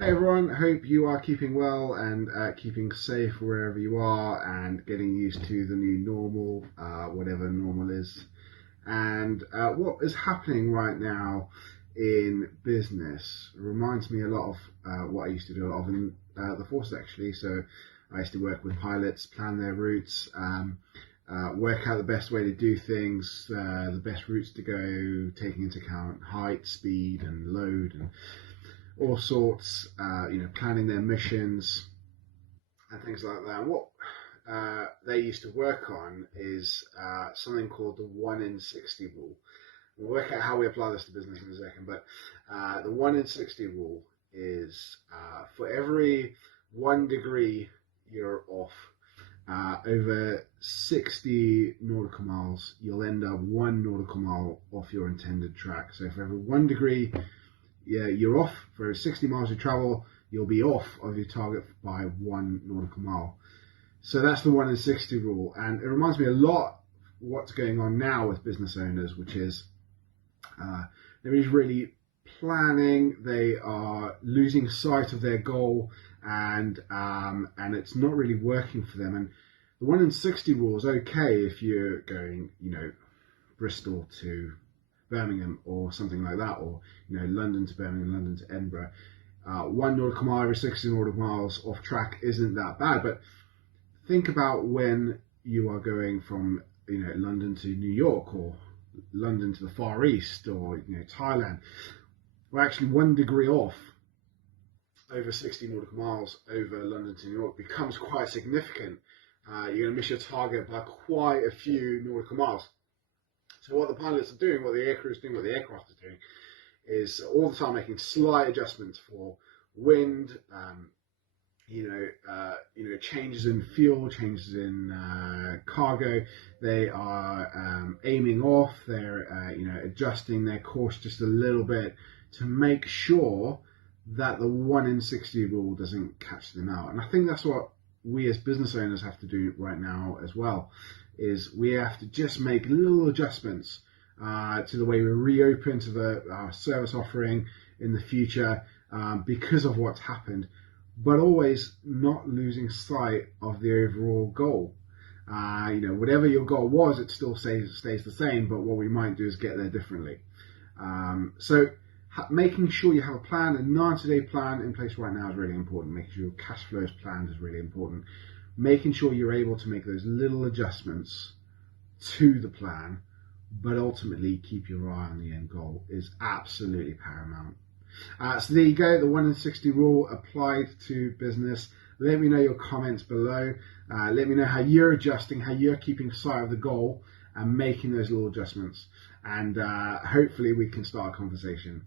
Hey everyone, hope you are keeping well and keeping safe wherever you are and getting used to the new normal, whatever normal is. And what is happening right now in business reminds me a lot of what I used to do a lot of in the forces actually. So I used to work with pilots, plan their routes, work out the best way to do things, the best routes to go, taking into account height, speed, and load, and all sorts, planning their missions and things like that. And what they used to work on is something called the 1 in 60 rule. We'll work out how we apply this to business in a second, but the 1 in 60 rule is for every 1 degree you're off over 60 nautical miles, you'll end up 1 nautical mile off your intended track. So for every 1 degree you're off for 60 miles you travel, you'll be off of your target by 1 nautical mile. So that's the 1 in 60 rule. And it reminds me a lot what's going on now with business owners, which is there is really planning, they are losing sight of their goal, and it's not really working for them. And the 1 in 60 rule is okay if you're going, Bristol to Birmingham or something like that, or London to Birmingham, London to Edinburgh. 1 nautical mile every 60 nautical miles off track isn't that bad, but think about when you are going from London to New York, or London to the Far East, or Thailand. We're actually 1 degree off over 60 nautical miles over London to New York becomes quite significant. You're going to miss your target by quite a few nautical miles. So what the pilots are doing, what the aircrew is doing, what the aircraft is doing, is all the time making slight adjustments for wind, changes in fuel, changes in cargo. They are aiming off. They're adjusting their course just a little bit to make sure that the 1 in 60 rule doesn't catch them out. And I think that's what we as business owners have to do right now as well. Is we have to just make little adjustments to the way we reopen to our service offering in the future because of what's happened, but always not losing sight of the overall goal. Whatever your goal was, it still stays the same, but what we might do is get there differently. So making sure you have a plan, a 90-day plan in place right now is really important. Making sure your cash flow is planned is really important. Making sure you're able to make those little adjustments to the plan, but ultimately keep your eye on the end goal is absolutely paramount. So there you go, the 1 in 60 rule applied to business. Let me know your comments below. Let me know how you're adjusting, how you're keeping sight of the goal and making those little adjustments. And hopefully we can start a conversation.